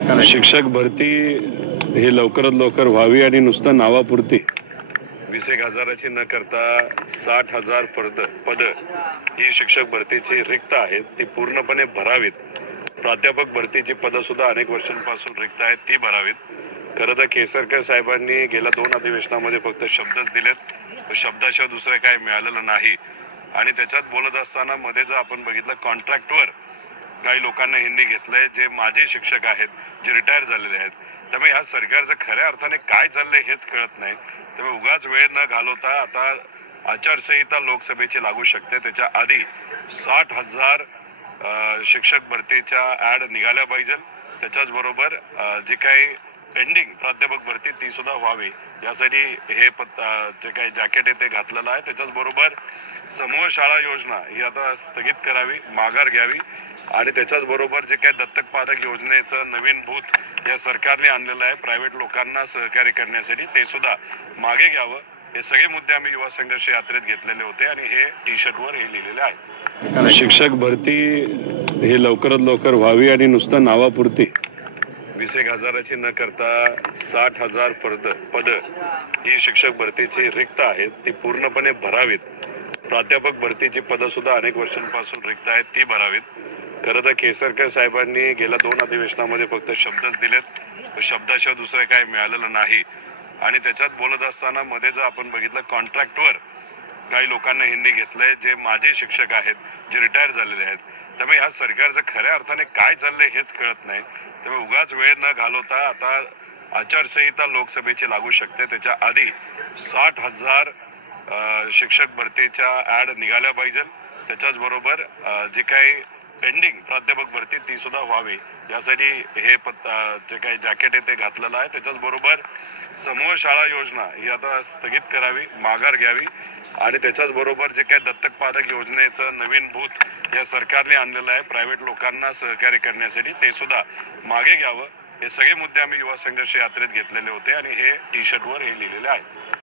शिक्षक भरती हे लवकरात लवकर व्हावी आणि नुसतं नावापुरती 20,000ची न करता 60,000 पद ही शिक्षक भरतीची रिक्त आहेत, ती पूर्णपणे भरावीत. प्राध्यापक भरतीची पदं सुद्धा अनेक वर्षांपासून रिक्त आहेत, ती भरावीत. खरं तर केसरकर साहेबांनी गेल्या 2 अधिवेशनामध्ये फक्त शब्दच दिलेत, शब्दाशिवाय दुसरं काय मिळालेलं नाही. आणि त्याच्यात बोलत असताना मध्ये जर आपण बघितलं, कॉन्ट्रॅक्टवर काही लोकांना ह्यांनी घेतलंय जे माजी शिक्षक आहेत, जे रिटायर झालेले आहेत. त्यामुळे ह्या सरकारचं खऱ्या अर्थाने काय चाललंय हेच कळत नाही. त्यामुळे उगाच वेळ न घालवता आता आचारसंहिता लोकसभेची लागू शकते, त्याच्या आधी 60,000 शिक्षक भरतीच्या ऍड निघाल्या पाहिजे. त्याच्याच बरोबर जे काही पेंडिंग प्राध्यापक भरती ती सुद्धा व्हावी, यासाठी हे जे काही जॅकेट आहे ते घातलेलं आहे. त्याच्याच बरोबर समूह शाळा योजना ही आता स्थगित करावी, माघार घ्यावी. आणि त्याच्याच बरोबर जे काही दत्तक पालक योजनेचं नवीन भूत या सरकारने आणलेलं आहे प्रायव्हेट लोकांना सहकार्य करण्यासाठी, ते सुद्धा मागे घ्यावं. हे सगळे मुद्दे आम्ही युवा संघर्ष यात्रेत घेतलेले होते आणि हे टी शर्टवर हे लिहिलेले आहे. शिक्षक भरती हे लवकरात लवकर व्हावी आणि नुसतं नावापुरती 20,000ची न करता 60,000 पद ही शिक्षक भरतीची रिक्त आहेत, ती पूर्णपणे भरावीत. प्राध्यापक भरतीची पदं सुद्धा अनेक वर्षांपासून रिक्त आहेत, ती भरावीत. खरं तर केसरकर साहेबांनी गेल्या 2 अधिवेशनामध्ये फक्त शब्दच दिलेत, शब्दाशिवाय दुसरं काय मिळालेलं नाही. आणि त्याच्यात बोलत असताना मध्ये जर आपण बघितलं, कॉन्ट्रॅक्टवर काही लोकांना ह्यांनी घेतलंय जे माजी शिक्षक आहेत, जे रिटायर झालेले आहेत. त्यामुळे ह्या सरकारचं खऱ्या अर्थाने काय चाललंय हेच कळत नाही. त्यामुळे उगाच वेळ न घालवता आता आचारसंहिता लोकसभेची लागू शकते, त्याच्या आधी 60,000 शिक्षक भरतीच्या ऍड निघाल्या पाहिजे. त्याच्याच बरोबर जे काही पेंडिंग प्राध्यापक भरती ती सुद्धा व्हावी, यासाठी हे जे काही जॅकेट आहे ते घातलेलं आहे. त्याच्याच बरोबर समूह शाळा योजना ही आता स्थगित करावी, माघार घ्यावी. आणि त्याच्याच बरोबर जे काही दत्तक पालक योजनेचं नवीन भूत या सरकारने आणलेलं आहे प्रायव्हेट लोकांना सहकार्य करण्यासाठी, ते सुद्धा मागे घ्यावं. हे सगळे मुद्दे आम्ही युवा संघर्ष यात्रेत घेतलेले होते आणि हे टी शर्टवर हे लिहिलेले आहे.